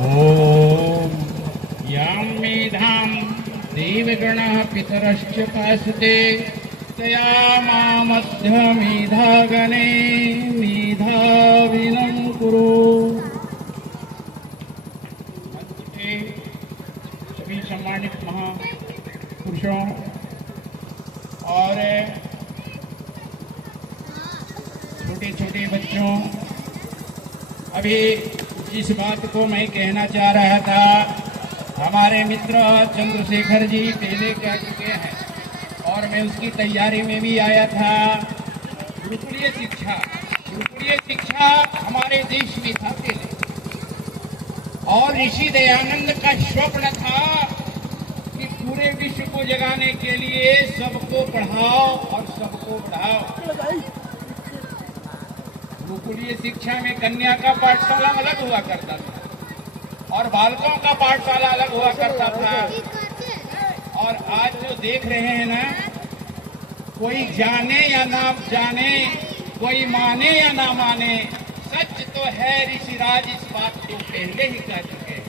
ओम यां मेधां देवगणः पितरश्च पासते तया मामध्य मेधागणे मेधाविनं कुरु। सभी सम्मानित महापुरुषों और छोटे छोटे बच्चों, अभी जिस बात को मैं कहना चाह रहा था, हमारे मित्र चंद्रशेखर जी पहले कह चुके हैं और मैं उसकी तैयारी में भी आया था। गुरुकुलीय शिक्षा हमारे देश में था पहले, और ऋषि दयानंद का स्वप्न था कि पूरे विश्व को जगाने के लिए सबको पढ़ाओ और सबको बढ़ाओ। गुरुकुलीय शिक्षा में कन्या का पाठशाला अलग हुआ करता था और बालकों का पाठशाला अलग हुआ करता था। और आज जो देख रहे हैं ना, कोई जाने या ना जाने, कोई माने या ना माने, सच तो है ऋषिराज इस बात को पहले ही कह चुके हैं।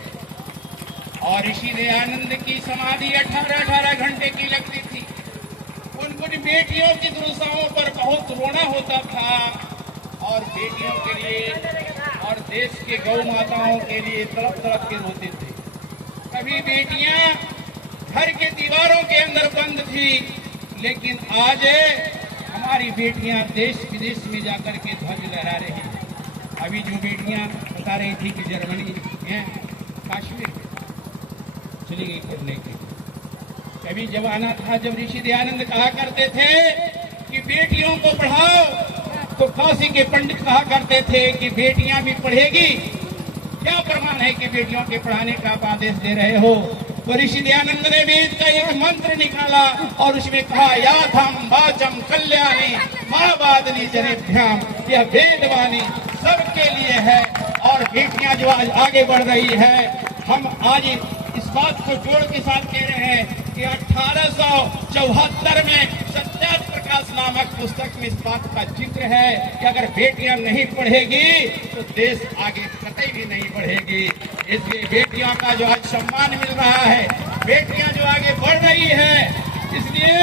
और ऋषि दयानंद की समाधि 18-18 घंटे की लगती थी। उन बेटियों की दुर्दशाओं पर बहुत रोना होता था और बेटियों के लिए और देश के गौ माताओं के लिए तड़प तड़प के रोते थे। कभी बेटियां घर के दीवारों के अंदर बंद थी, लेकिन आज हमारी बेटियां देश विदेश में जाकर के ध्वज लहरा रही हैं। अभी जो बेटियां बता रही थी कि जर्मनी में, कश्मीर में चली गई पढ़ने के। कभी जमाना था जब ऋषि दयानंद कहा करते थे कि बेटियों को पढ़ाओ, तो काशी के पंडित कहा करते थे कि बेटियां भी पढ़ेगी। क्या प्रमाण है कि बेटियों के पढ़ाने का आप आदेश दे रहे हो? तो ऋषि दयानंद ने वेद का एक मंत्र निकाला और उसमें कहा, याथम वाचम कल्याणी माँ बादनी जनेभ्याम। यह वेदवाणी सबके लिए है। और बेटियां जो आज आगे बढ़ रही है, हम आज इस बात को जोड़ के साथ कह रहे हैं कि 1874 में सत्याग्रह प्रकाश नामक पुस्तक में इस बात का जिक्र है कि अगर बेटियां नहीं पढ़ेगी तो देश आगे कतई भी नहीं बढ़ेगी। इसलिए बेटियों का जो आज सम्मान मिल रहा है, बेटियां जो आगे बढ़ रही है, इसलिए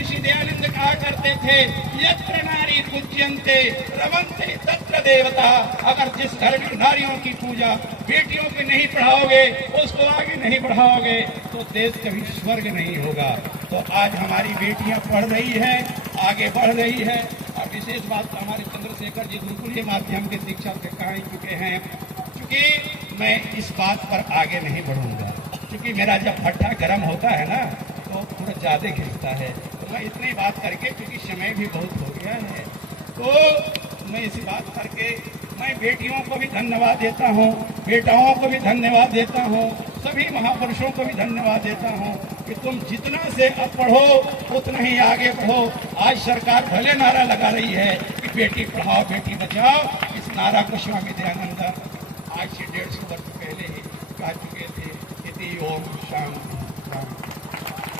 ऋषि दयानंद कहा करते थे, यत्र नारी पूज्यन्ते रमन्ते तत्र देवता। अगर जिस घर में नारियों की पूजा बेटियों को नहीं पढ़ाओगे, उसको आगे नहीं बढ़ाओगे, तो देश कभी स्वर्ग नहीं होगा। तो आज हमारी बेटियां पढ़ रही है, आगे बढ़ रही है। और विशेष बात तो हमारे चंद्रशेखर जी गुरुकुलीय माध्यम के शिक्षा से कह चुके हैं, क्योंकि मैं इस बात पर आगे नहीं बढ़ूंगा, क्योंकि मेरा जब भट्ठा गर्म होता है ना तो थोड़ा ज्यादा खिंचता है। तो मैं इतनी बात करके, क्योंकि समय भी बहुत हो गया है, तो मैं इसी बात करके मैं बेटियों को भी धन्यवाद देता हूँ, बेटाओं को भी धन्यवाद देता हूँ, सभी महापुरुषों को भी धन्यवाद देता हूँ कि तुम जितना से अब पढ़ो उतना ही आगे बढ़ो। आज सरकार भले नारा लगा रही है कि बेटी पढ़ाओ बेटी बचाओ। इस नारा को स्वामी दयानंद आज से 150 वर्ष पहले ही कह चुके थे। इति ओम शांति।